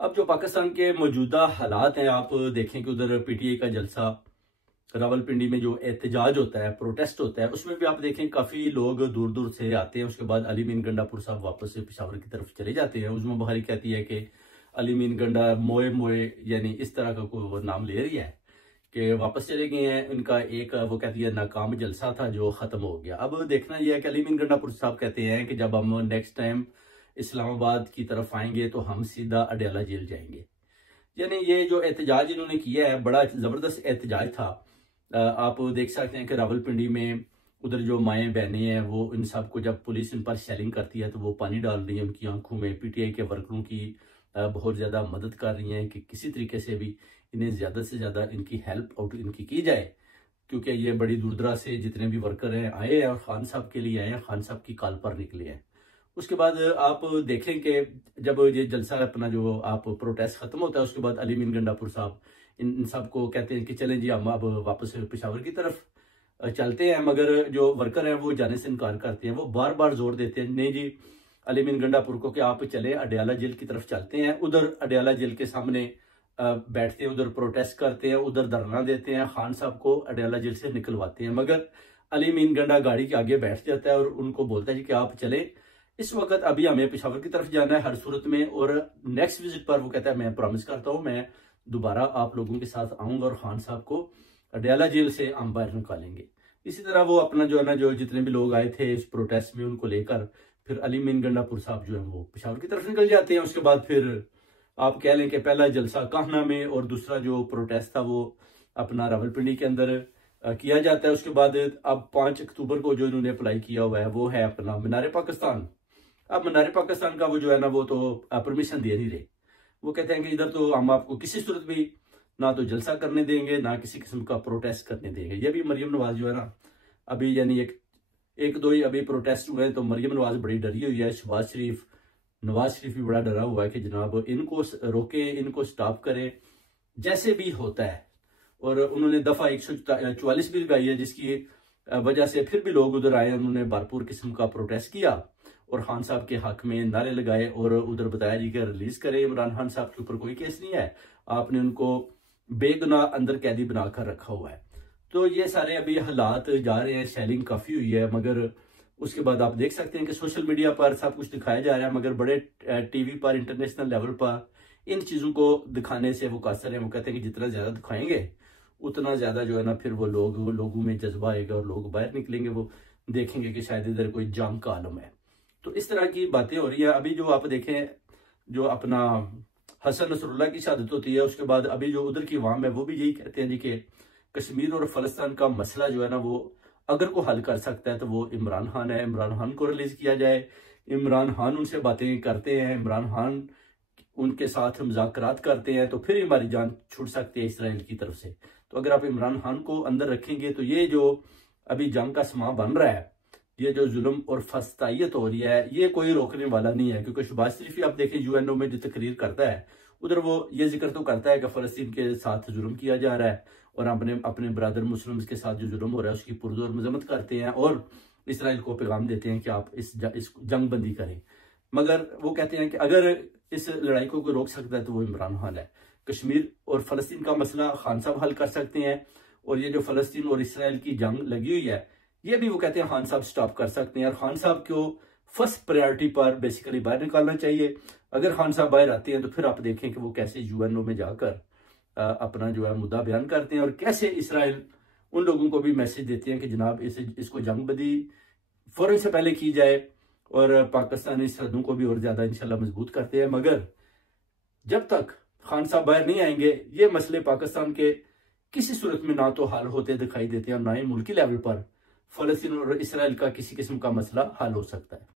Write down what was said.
अब जो पाकिस्तान के मौजूदा हालात हैं, आप देखें कि उधर पीटीआई का जलसा, रावलपिंडी में जो एहतजाज होता है, प्रोटेस्ट होता है, उसमें भी आप देखें काफ़ी लोग दूर दूर से आते हैं। उसके बाद अली मीन गंडापुर साहब वापस से पेशावर की तरफ चले जाते हैं। उज़मा बहारी कहती है कि अली मीन गंडा मोए मोए, यानी इस तरह का कोई वो नाम ले रही है कि वापस चले गए हैं। इनका एक वो कहती है नाकाम जलसा था जो ख़त्म हो गया। अब देखना यह है कि अली मीन गंडापुर साहब कहते हैं कि जब हम नेक्स्ट टाइम इस्लामाबाद की तरफ आएंगे तो हम सीधा अडयाला जेल जाएंगे। यानी ये जो एहतजाज इन्होंने किया है, बड़ा ज़बरदस्त एहतजाज था। आप देख सकते हैं कि रावलपिंडी में उधर जो माएँ बहनें हैं, वो इन सब को जब पुलिस इन पर शेलिंग करती है तो वो पानी डाल रही है उनकी आंखों में। पीटीआई के वर्करों की बहुत ज़्यादा मदद कर रही हैं कि किसी तरीके से भी इन्हें ज़्यादा से ज़्यादा इनकी हेल्प आउट इनकी की जाए, क्योंकि ये बड़ी दूर दराज से जितने भी वर्कर हैं आए हैं और खान साहब के लिए आए हैं, खान साहब की कॉल पर निकले हैं। उसके बाद आप देखें कि जब ये जलसा अपना जो आप प्रोटेस्ट खत्म होता है, उसके बाद अली मीन गंडापुर साहब इन सब को कहते हैं कि चलें जी हम अब वापस पेशावर की तरफ चलते हैं। मगर जो वर्कर हैं वो जाने से इनकार करते हैं। वो बार बार जोर देते हैं, नहीं जी अली मीन गंडापुर को कि आप चले अडयाला जेल की तरफ चलते हैं। उधर अडयाला जेल के सामने बैठते हैं, उधर प्रोटेस्ट करते हैं, उधर धरना देते हैं, खान साहब को अडयाला जेल से निकलवाते हैं। मगर अली मीन गंडा गाड़ी के आगे बैठ जाता है और उनको बोलता है जी कि आप चले, इस वक्त अभी हमें पेशावर की तरफ जाना है हर सूरत में। और नेक्स्ट विजिट पर वो कहता है मैं प्रॉमिस करता हूँ मैं दोबारा आप लोगों के साथ आऊंगा और खान साहब को अडयाला जेल से हम बाहर निकालेंगे। इसी तरह वो अपना जो है ना, जो जितने भी लोग आए थे इस प्रोटेस्ट में, उनको लेकर फिर अली मीन गंडापुर साहब जो है वो पेशावर की तरफ निकल जाते हैं। उसके बाद फिर आप कह लें कि पहला जलसा काहना में और दूसरा जो प्रोटेस्ट था वो अपना रावलपिंडी के अंदर किया जाता है। उसके बाद अब 5 अक्टूबर को जो इन्होंने अप्लाई किया हुआ है वो है अपना मीनार पाकिस्तान। अब मीनार पाकिस्तान का वो जो है ना, वो तो परमिशन दे नहीं रहे। वो कहते हैं कि इधर तो हम आपको किसी सूरत भी ना तो जलसा करने देंगे, ना किसी किस्म का प्रोटेस्ट करने देंगे। ये भी मरियम नवाज जो है ना, अभी यानी एक दो ही अभी प्रोटेस्ट हुए हैं तो मरियम नवाज बड़ी डरी हुई है। नवाज शरीफ भी बड़ा डरा हुआ है कि जनाब इनको रोके, इनको स्टॉप करें जैसे भी होता है। और उन्होंने दफा 144 भी लगाई है, जिसकी वजह से फिर भी लोग उधर आए, उन्होंने भरपूर किस्म का प्रोटेस्ट किया और खान साहब के हक में नारे लगाए। और उधर बताया जी कि रिलीज करें, इमरान खान साहब के ऊपर कोई केस नहीं है, आपने उनको बेगुनाह अंदर कैदी बनाकर रखा हुआ है। तो ये सारे अभी हालात जा रहे हैं, शेलिंग काफी हुई है। मगर उसके बाद आप देख सकते हैं कि सोशल मीडिया पर सब कुछ दिखाया जा रहा है, मगर बड़े टीवी पर इंटरनेशनल लेवल पर इन चीजों को दिखाने से वो कासर है। वो कहते हैं कि जितना ज्यादा दिखाएंगे उतना ज्यादा जो है ना, फिर वो लोगों में जज्बा आएगा और लोग बाहर निकलेंगे, वो देखेंगे कि शायद इधर कोई जंग का आलम है। तो इस तरह की बातें हो रही है। अभी जो आप देखें, जो अपना हसन नसरुल्लाह की शहादत होती है, उसके बाद अभी जो उधर की अवाम है वो भी यही कहते हैं जी कि कश्मीर और फलस्तीन का मसला जो है ना, वो अगर को हल कर सकता है तो वो इमरान खान है। इमरान खान को रिलीज किया जाए, इमरान खान उनसे बातें करते हैं, इमरान खान उनके साथ मुज़ाकरात करते हैं तो फिर हमारी जान छूट सकती है इसराइल की तरफ से। तो अगर आप इमरान खान को अंदर रखेंगे तो ये जो अभी जंग का समा बन रहा है, ये जो जुल्म और फस्तायत हो रही है, ये कोई रोकने वाला नहीं है। क्योंकि शहबाज शरीफ आप देखें यूएनओ में जो तकरीर करता है, उधर वो ये जिक्र तो करता है कि फलस्तीन के साथ जुल्म किया जा रहा है और अपने अपने बरादर मुस्लिम के साथ जो जुल्म हो रहा है उसकी पुरजोर मजम्मत करते हैं और इसराइल को पैगाम देते हैं कि आप इस जंग बंदी करें। मगर वो कहते हैं कि अगर इस लड़ाई को कोई रोक सकता है तो वो इमरान खान है। कश्मीर और फलस्तीन का मसला खान साहब हल कर सकते हैं, और ये जो फलस्तीन और इसराइल की जंग लगी हुई है ये भी वो कहते हैं खान साहब स्टॉप कर सकते हैं। और खान साहब को फर्स्ट प्रायोरिटी पर बेसिकली बाहर निकालना चाहिए। अगर खान साहब बाहर आते हैं तो फिर आप देखें कि वो कैसे यूएनओ में जाकर अपना जो है मुद्दा बयान करते हैं और कैसे इसराइल उन लोगों को भी मैसेज देते हैं कि जनाब इसको जंगबंदी फौरन से पहले की जाए और पाकिस्तानी सरहदों को भी और ज्यादा इंशाल्लाह मजबूत करते हैं। मगर जब तक खान साहब बाहर नहीं आएंगे ये मसले पाकिस्तान के किसी सूरत में ना तो हल होते दिखाई देते हैं और ना ही मुल्की लेवल पर फलस्तीन और इसराइल का किसी किस्म का मसला हल हो सकता है।